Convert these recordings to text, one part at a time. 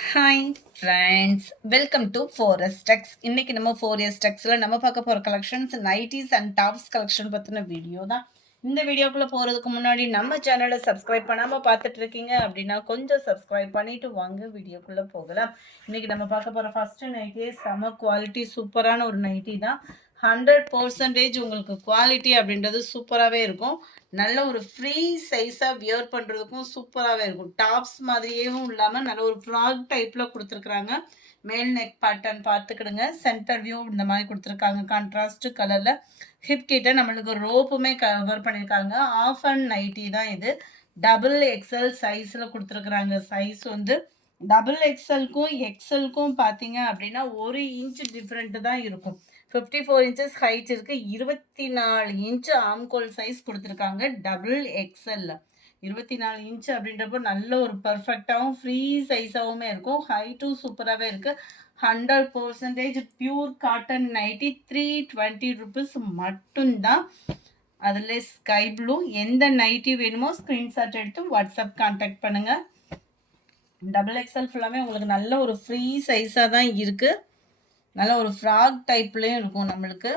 Hi friends, welcome to 4S டெக்ஸ். இன்னைக்கு நம்ம 4S டெக்ஸில் நம்ம பார்க்க போகிற collections nighties and tops collection பற்றின வீடியோ தான். இந்த வீடியோக்குள்ளே போகிறதுக்கு முன்னாடி நம்ம சேனலை சப்ஸ்கிரைப் பண்ணாமல் பார்த்துட்டு இருக்கீங்க அப்படின்னா கொஞ்சம் சப்ஸ்கிரைப் பண்ணிட்டு வாங்க வீடியோக்குள்ளே போகலாம். இன்னைக்கு நம்ம பார்க்க போகிற ஃபஸ்ட்டு நைட்டியே செம குவாலிட்டி சூப்பரான ஒரு நைட்டி தான். 100% உங்களுக்கு குவாலிட்டி அப்படின்றது சூப்பராகவே இருக்கும். நல்ல ஒரு ஃப்ரீ சைஸாக வியர் பண்ணுறதுக்கும் சூப்பராகவே இருக்கும். டாப்ஸ் மாதிரியேவும் இல்லாமல் நல்ல ஒரு ஃப்ராக் டைப்பில் கொடுத்துருக்குறாங்க. மேல் நெக் பேட்டர்ன் பார்த்துக்கிடுங்க. சென்டர் வியூ இந்த மாதிரி கொடுத்துருக்காங்க கான்ட்ராஸ்ட் கலரில். ஹிப் கிட்ட நம்மளுக்கு ரோப்புமே கவர் பண்ணியிருக்காங்க. ஆஃப் அண்ட் நைட்டி தான் இது. டபுள் எக்ஸ்எல் சைஸில் கொடுத்துருக்குறாங்க. சைஸ் வந்து டபுள் எக்ஸ்எல்க்கும் எக்ஸ்எல்க்கும் பார்த்தீங்க அப்படின்னா 1 இன்ச் டிஃப்ரெண்ட்டு தான் இருக்கும். 54 இன்ச்சஸ் ஹைட் இருக்குது. 24 இன்ச்சு ஆம்கோல் சைஸ் கொடுத்துருக்காங்க டபுள் எக்ஸ்எல்ல. 24 இன்ச்சு அப்படின்றப்போ நல்ல ஒரு பர்ஃபெக்டாகவும் ஃப்ரீ சைஸாகவுமே இருக்கும். ஹைட்டும் சூப்பராகவே இருக்குது. 100% பியூர் காட்டன் நைட்டி. 320 ருபீஸ் மட்டும்தான். அதில் ஸ்கை ப்ளூ. எந்த நைட்டி வேணுமோ ஸ்க்ரீன்ஷாட் எடுத்து வாட்ஸ்அப் கான்டாக்ட் பண்ணுங்கள். டபுள் எக்ஸ்எல் ஃபுல்லாமே உங்களுக்கு நல்ல ஒரு ஃப்ரீ சைஸாக தான் இருக்குது. நல்ல ஒரு ஃப்ராக் டைப்லேயும் இருக்கும். நம்மளுக்கு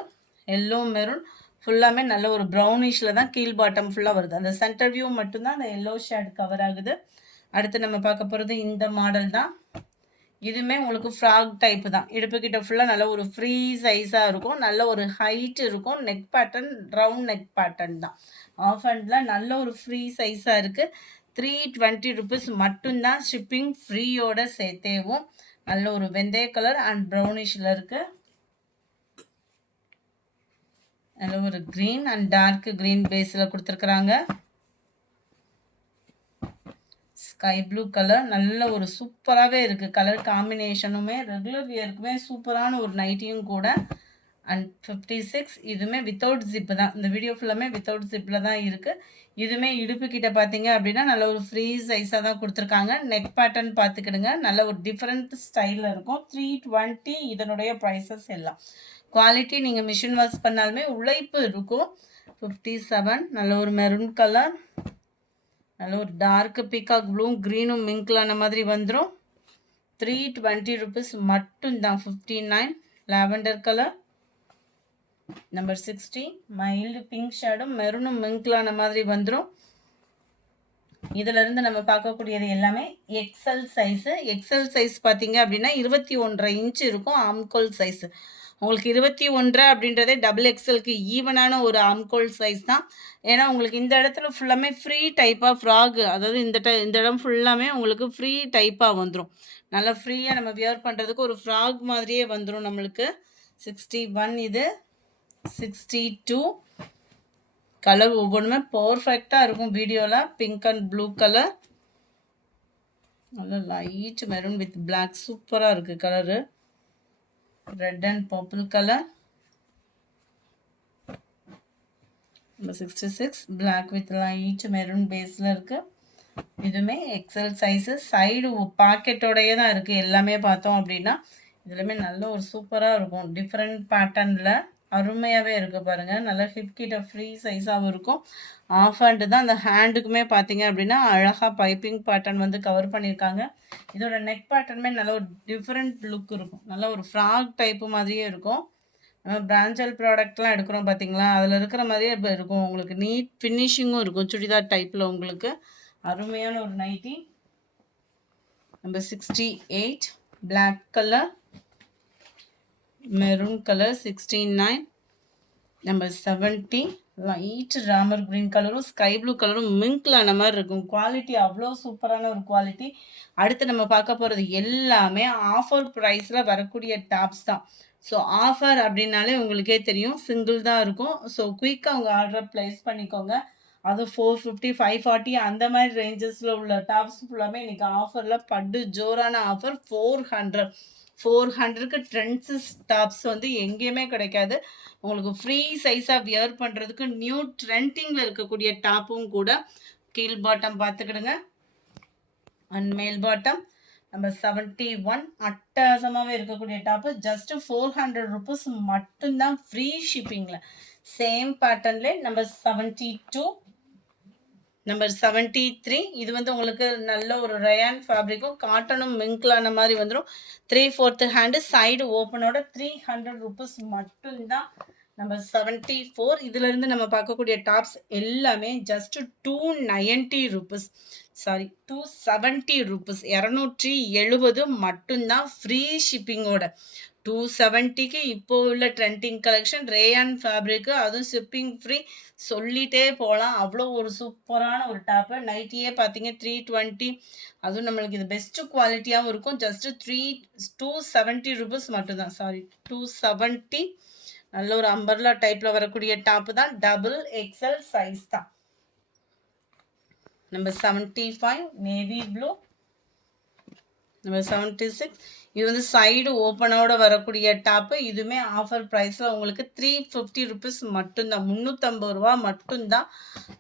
எல்லோ மெரூன் ஃபுல்லாமே நல்ல ஒரு ப்ரௌனிஷில் தான் கீழ் பாட்டம் ஃபுல்லாக வருது. அந்த சென்டர் வியூ மட்டும்தான் அந்த எல்லோ ஷேட் கவர் ஆகுது. அடுத்து நம்ம பார்க்க போகிறது இந்த மாடல் தான். இதுவுமே உங்களுக்கு ஃப்ராக் டைப்பு தான். இடுப்புக்கிட்ட ஃபுல்லாக நல்ல ஒரு ஃப்ரீ சைஸாக இருக்கும். நல்ல ஒரு ஹைட் இருக்கும். Neck pattern round neck pattern தான். ஆஃப் ஹேண்டில் நல்ல ஒரு ஃப்ரீ சைஸாக இருக்குது. 320 ருபீஸ் மட்டும்தான். ஷிப்பிங் ஃப்ரீயோட சேர்த்தேவும். நல்ல ஒரு வெந்தய கலர் அண்ட் ப்ரௌனிஷில் இருக்குது. நல்ல ஒரு க்ரீன் அண்ட் டார்க் க்ரீன் பேஸில் கொடுத்துருக்குறாங்க. ஸ்கை ப்ளூ கலர் நல்ல ஒரு சூப்பராகவே இருக்குது. கலர் காம்பினேஷனுமே ரெகுலர் வியருக்குமே சூப்பரான ஒரு நைட்டியும் கூட. அண்ட் 56 இதுவுமே வித்தவுட் ஜிப்பு தான். இந்த வீடியோ ஃபுல்லாமே வித்தவுட் ஜிப்பில் தான் இருக்குது. இதுவுமே இடுப்பு கிட்ட பார்த்தீங்க அப்படின்னா நல்ல ஒரு ஃப்ரீ சைஸாக தான் கொடுத்துருக்காங்க. நெக் பேட்டர்ன் பார்த்துக்கிடுங்க. நல்ல ஒரு டிஃப்ரெண்ட் ஸ்டைலில் இருக்கும். 320 இதனுடைய ப்ரைஸஸ் எல்லாம். குவாலிட்டி நீங்கள் மிஷின் வாஷ் பண்ணாலுமே உழைப்பு இருக்கும். 57 நல்ல ஒரு மெரூன் கலர். நல்ல ஒரு டார்க் பீகாக் ப்ளூ க்ரீனும் மிங்க்லான மாதிரி வந்துடும். 320 ருபீஸ் மட்டும்தான். 59 lavender colour. Number 60 mild pink ஷேடும் மெரூனும் மிங்க்லான மாதிரி வந்துடும். இதிலிருந்து நம்ம பார்க்கக்கூடியது எல்லாமே எக்ஸல் சைஸு. எக்ஸல் சைஸ் பார்த்தீங்க அப்படின்னா 21.5 இன்ச் இருக்கும் ஆம்கோல் சைஸு. உங்களுக்கு 21 அப்படின்றதே டபுள் எக்ஸலுக்கு ஈவனான ஒரு ஆம்கோல் சைஸ் தான். ஏன்னா உங்களுக்கு இந்த இடத்துல ஃபுல்லாமே ஃப்ரீ டைப்பாக ஃப்ராக், அதாவது இந்த இடம் ஃபுல்லாமே உங்களுக்கு ஃப்ரீ டைப்பாக வந்துடும். நல்லா ஃப்ரீயாக நம்ம வியர் பண்ணுறதுக்கு ஒரு ஃப்ராக் மாதிரியே வந்துடும் நம்மளுக்கு. 61 இது. 62 கலர் ஒவ்வொன்றுமே பர்ஃபெக்டாக இருக்கும். வீடியோவில் பிங்க் அண்ட் ப்ளூ கலர். நல்லா லைட் மெரூன் வித் பிளாக் சூப்பராக இருக்குது colour. Red and purple colour. Number 66 black with light maroon பேஸில் இருக்குது. இதுவுமே எக்ஸல் சைஸு. சைடு பாக்கெட்டோடையே தான் இருக்குது எல்லாமே பார்த்தோம் அப்படின்னா. இதுலையுமே நல்ல ஒரு சூப்பராக இருக்கும். டிஃப்ரெண்ட் பேட்டர்னில் அருமையாகவே இருக்குது பாருங்கள். நல்லா ஹிப் கிட்ட ஃப்ரீ சைஸாகவும் இருக்கும். ஆஃப் ஹேண்டு தான். அந்த ஹேண்டுக்குமே பார்த்தீங்க அப்படின்னா அழகாக பைப்பிங் பேட்டர்ன் வந்து கவர் பண்ணியிருக்காங்க. இதோட நெக் பேட்டர்னுமே நல்ல ஒரு டிஃப்ரெண்ட் லுக் இருக்கும். நல்ல ஒரு ஃப்ராக் டைப்பு மாதிரியே இருக்கும். நம்ம பிராஞ்சல் ப்ராடக்ட்லாம் எடுக்கிறோம் பார்த்தீங்களா, அதில் இருக்கிற மாதிரியே இப்போ இருக்கும். உங்களுக்கு நீட் ஃபினிஷிங்கும் இருக்கும் சுடிதார் டைப்பில். உங்களுக்கு அருமையான ஒரு nighty. Number 68 black colour maroon colour. 69 number 70 light Ramar green கலரும் ஸ்கை ப்ளூ கலரும் மிங்க்லான மாதிரி இருக்கும். குவாலிட்டி அவ்வளோ சூப்பரான ஒரு குவாலிட்டி. அடுத்து நம்ம பார்க்க போகிறது எல்லாமே ஆஃபர் ப்ரைஸில் வரக்கூடிய டாப்ஸ் தான். ஸோ ஆஃபர் அப்படின்னாலே உங்களுக்கே தெரியும், சிங்கிள் தான் இருக்கும். ஸோ குயிக்காக உங்கள் ஆர்டரை ப்ளேஸ் பண்ணிக்கோங்க. அது 450 540 அந்த மாதிரி ரேஞ்சஸில் உள்ள டாப்ஸ் ஃபுல்லாமே இன்றைக்கி ஆஃபரில் பட்டு ஜோரான ஆஃபர். 400க்கு ட்ரெண்ட்ஸஸ் டாப்ஸ் வந்து எங்கேயுமே கிடைக்காது. உங்களுக்கு ஃப்ரீ சைஸாக வியர் பண்ணுறதுக்கு நியூ ட்ரெண்டிங்கில் இருக்கக்கூடிய டாப்பும் கூட. கீழ் பாட்டம் பார்த்துக்கிடுங்க அண்ட் மேல் பாட்டம். நம்பர் 71 அட்டகாசமாகவே இருக்கக்கூடிய டாப்பு. ஜஸ்ட்டு 400 ருபீஸ் மட்டும்தான் ஃப்ரீ ஷிப்பிங்கில். சேம் பேட்டர்ன்லே நம்பர் 72 நம்பர் 73 இது வந்து உங்களுக்கு நல்ல ஒரு ரயான் ஃபேப்ரிக்கும் காட்டனும் மிங்க்லான மாதிரி வந்துடும். 3/4 ஹேண்டு சைடு ஓப்பனோட 300 ருபீஸ் மட்டும்தான். நம்பர் 74 இதுல இருந்து நம்ம பார்க்கக்கூடிய டாப்ஸ் எல்லாமே ஜஸ்ட் 290 ருபீஸ், சாரி 270 ருபீஸ், 270 மட்டும்தான் ஃப்ரீ ஷிப்பிங்கோட. 270க்கு இப்போ உள்ள ட்ரெண்டிங் கலெக்ஷன் ரேயான் ஃபேப்ரிக்கு, அதுவும் ஷிப்பிங் ஃப்ரீ சொல்லிட்டே போகலாம். அவ்வளோ ஒரு சூப்பரான ஒரு டாப்பு. நைட்டியே பார்த்தீங்க 320, அதுவும் நம்மளுக்கு இது பெஸ்ட்டு குவாலிட்டியாகவும் இருக்கும். ஜஸ்ட்டு 270 ருபீஸ் மட்டும்தான், சாரி 270. நல்ல ஒரு அம்பர்லா டைப்பில் வரக்கூடிய டாப்பு தான், டபுள் எக்ஸல் சைஸ் தான். Number 75 navy blue. நம்பர் 76 இது வந்து சைடு ஓப்பனோட வரக்கூடிய டாப்பு. இதுவுமே ஆஃபர் ப்ரைஸில் உங்களுக்கு 350 ருபீஸ் மட்டும்தான், 350 ரூபா மட்டும்தான்.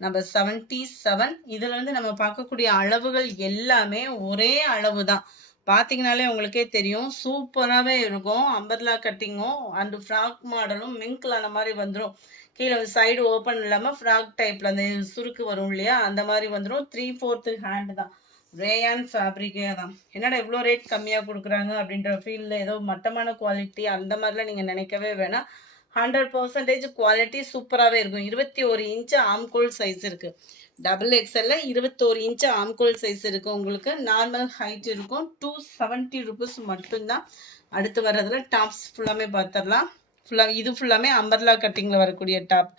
நம்பர் 77 இதில் வந்து நம்ம பார்க்கக்கூடிய அளவுகள் எல்லாமே ஒரே அளவு தான். பார்த்தீங்கனாலே உங்களுக்கே தெரியும், சூப்பராகவே இருக்கும். அம்பர்லா கட்டிங்கும் அண்டு ஃப்ராக் மாடலும் மிங்க்லான மாதிரி வந்துடும். கீழே சைடு ஓப்பன் இல்லாமல் ஃப்ராக் டைப்பில் அந்த சுருக்கு வரும் இல்லையா, அந்த மாதிரி வந்துடும். 3/4 ஹேண்டு தான். ரேயான் ஃபேப்ரிக்கே தான். என்னடா இவ்வளோ ரேட் கம்மியாக கொடுக்குறாங்க அப்படின்ற ஃபீல்டில் ஏதோ மட்டமான குவாலிட்டி அந்த மாதிரிலாம் நீங்கள் நினைக்கவே வேணாம். 100% குவாலிட்டி சூப்பராகவே இருக்கும். 21 இன்ச்சு ஆம்கோல் சைஸ் இருக்குது. டபுள் எக்ஸல்ல 21 இன்ச்சு ஆம்கோல் சைஸ் இருக்குது. உங்களுக்கு நார்மல் ஹைட் இருக்கும். 270 ருபீஸ் மட்டும்தான். அடுத்து வர்றதுல டாப்ஸ் ஃபுல்லாமே பார்த்துடலாம். இது ஃபுல்லாமே அம்பர்லா கட்டிங்கில் வரக்கூடிய டாப்.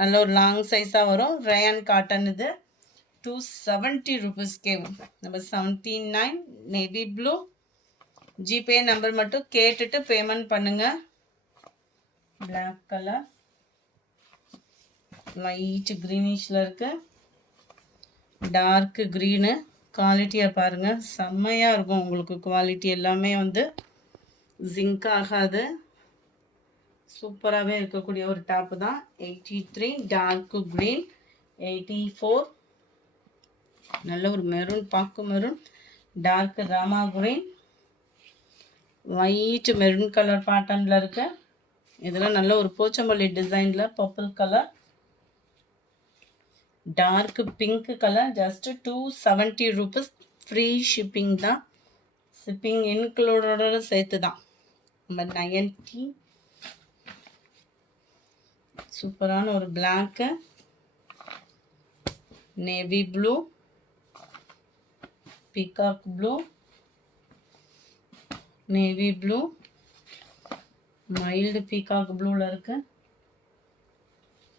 நல்ல ஒரு லாங் சைஸாக வரும். ரேயான் காட்டன் இது. 270 rupees கேவும். Number 79 navy blue. GPay number மட்டும் கேட்டுட்டு பேமெண்ட் பண்ணுங்க. பிளாக் கலர் லைட் க்ரீனிஷில் இருக்கு. Dark green. குவாலிட்டியாக பாருங்கள், செம்மையாக இருக்கும். உங்களுக்கு குவாலிட்டி எல்லாமே வந்து ஜிங்க் ஆகாது. சூப்பராகவே இருக்கக்கூடிய ஒரு டாப்பு தான். 83 டார்க் க்ரீன். 84 நல்ல ஒரு மெரூன், பாக்கு maroon, dark Rama green, light maroon colour பேட்டர்னில் இருக்கு. இதெல்லாம் நல்ல ஒரு போச்சம்பள்ளி டிசைனில் purple colour, dark pink colour. Just 270 rupees, free shipping தான். ஷிப்பிங் இன்க்ளூடோட சேர்த்து தான். நம்பர் 90 சூப்பரான ஒரு black, navy blue, peacock blue, navy blue, mild peacock ப்ளூவில் இருக்கு.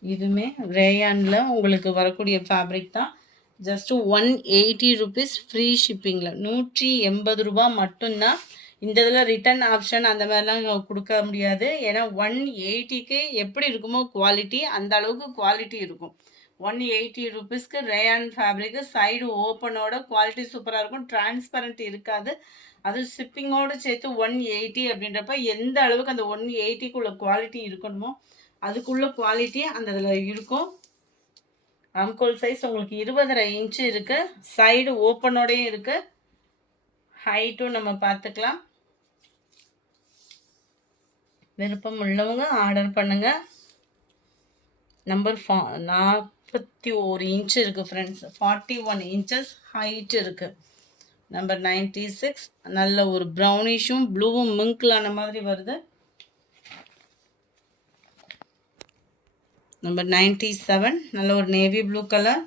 இதுவுமே ரேயானில் உங்களுக்கு வரக்கூடிய ஃபேப்ரிக் தான். ஜஸ்ட்டு 180 ருபீஸ், ஃப்ரீ ஷிப்பிங்கில் 180 ரூபா மட்டும்தான். இந்த இதில் ரிட்டன் ஆப்ஷன் அந்த மாதிரிலாம் கொடுக்க முடியாது. ஏன்னா 180க்கு எப்படி இருக்குமோ குவாலிட்டி, அந்த அளவுக்கு குவாலிட்டி இருக்கும். 180 ருபீஸ்க்கு ரேயான் ஃபேப்ரிக்கு, சைடு ஓப்பனோட குவாலிட்டி சூப்பராக இருக்கும். டிரான்ஸ்பரண்ட் இருக்காது. அது ஷிப்பிங்கோடு சேர்த்து 180 அப்படின்றப்ப எந்த அளவுக்கு அந்த 180க்குள்ள குவாலிட்டி இருக்கணுமோ அதுக்குள்ள குவாலிட்டி அந்த இதில் இருக்கும். ஆம்கோல் சைஸ் உங்களுக்கு 20.5 இன்ச்சு இருக்குது. சைடு ஓப்பனோடையும் இருக்குது. ஹைட்டும் நம்ம பார்த்துக்கலாம். விருப்பம் உள்ளவங்க ஆர்டர் பண்ணுங்கள். நம்பர் 41 இன்ச்சு இருக்குது ஃப்ரெண்ட்ஸ். 41 இன்ச்சஸ் ஹைட் இருக்குது. நம்பர் 96 நல்ல ஒரு ப்ரௌனிஷும் ப்ளூவும் மிங்க்லான மாதிரி வருது. நம்பர் 97 நல்ல ஒரு navy blue colour,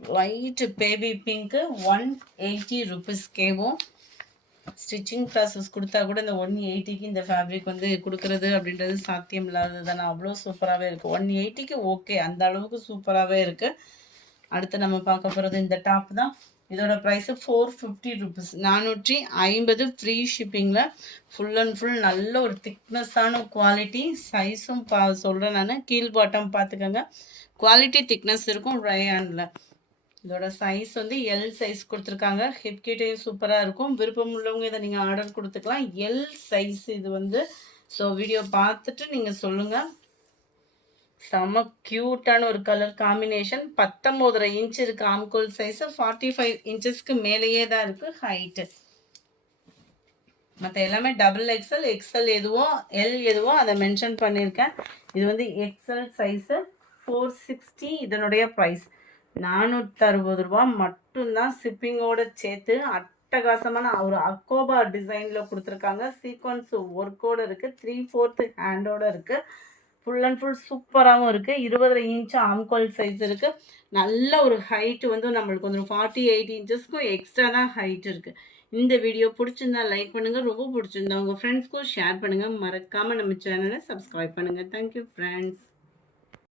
light baby pink. 180 rupees கேவும். ஸ்டிச்சிங் ப்ராசஸ் கொடுத்தா கூட இந்த 180க்கு இந்த ஃபேப்ரிக் வந்து கொடுக்குறது அப்படின்றது சாத்தியம் இல்லாதது தானே. அவ்வளோ சூப்பராகவே இருக்குது. 180க்கு ஓகே, அந்த அளவுக்கு சூப்பராகவே இருக்குது. அடுத்து நம்ம பார்க்க போகிறது இந்த டாப் தான். இதோட ப்ரைஸு 450 ருபீஸ், 450 ஃப்ரீ ஷிப்பிங்கில். ஃபுல் அண்ட் ஃபுல் நல்ல ஒரு திக்னஸ்ஸான குவாலிட்டி. சைஸும் சொல்கிறேன் நான், கீழ் பாட்டம் பார்த்துக்கோங்க. குவாலிட்டி திக்னஸ் இருக்கும் ரேயானில். இதோட சைஸ் வந்து எல் சைஸ் கொடுத்துருக்காங்க. ஹிப் கிட்டையும் சூப்பராக இருக்கும். விருப்பம் உள்ளவங்க இதை நீங்கள் ஆர்டர் கொடுத்துக்கலாம். எல் சைஸ் இது வந்து. ஸோ வீடியோ பார்த்துட்டு நீங்கள் சொல்லுங்கள். செம்ம க்யூட்டான ஒரு கலர் காம்பினேஷன். 19.5 இன்ச் இருக்குது ஆம்கோல் சைஸு. 45 இன்ச்சஸ்க்கு மேலேயே தான் இருக்குது ஹைட்டு. மற்ற எல்லாமே டபுள் எக்ஸல், எக்ஸல் எதுவோ எல் எதுவோ அதை மென்ஷன் பண்ணியிருக்கேன். இது வந்து எக்ஸல் சைஸு 460 இதனுடைய ப்ரைஸ். ரூ. 460 மட்டும்தான் ஷிப்பிங்கோட சேர்த்து. அட்டகாசமான ஒரு அக்கோபா டிசைனில் கொடுத்துருக்காங்க. சீக்வன்ஸ் ஒர்க்கோடு இருக்குது. 3/4 ஹேண்டோட இருக்குது. ஃபுல் அண்ட் ஃபுல் சூப்பராகவும் இருக்குது. 20 இன்ச் ஆம்கோல் சைஸ் இருக்குது. நல்ல ஒரு ஹைட்டு வந்து நம்மளுக்கு வந்து 48 இன்ச்சஸ்க்கும் எக்ஸ்ட்ரா தான் ஹைட் இருக்குது. இந்த வீடியோ பிடிச்சிருந்தா லைக் பண்ணுங்கள். ரொம்ப பிடிச்சிருந்தா உங்கள் ஃப்ரெண்ட்ஸ்க்கும் ஷேர் பண்ணுங்கள். மறக்காமல் நம்ம சேனலை சப்ஸ்கிரைப் பண்ணுங்கள். Thank you friends.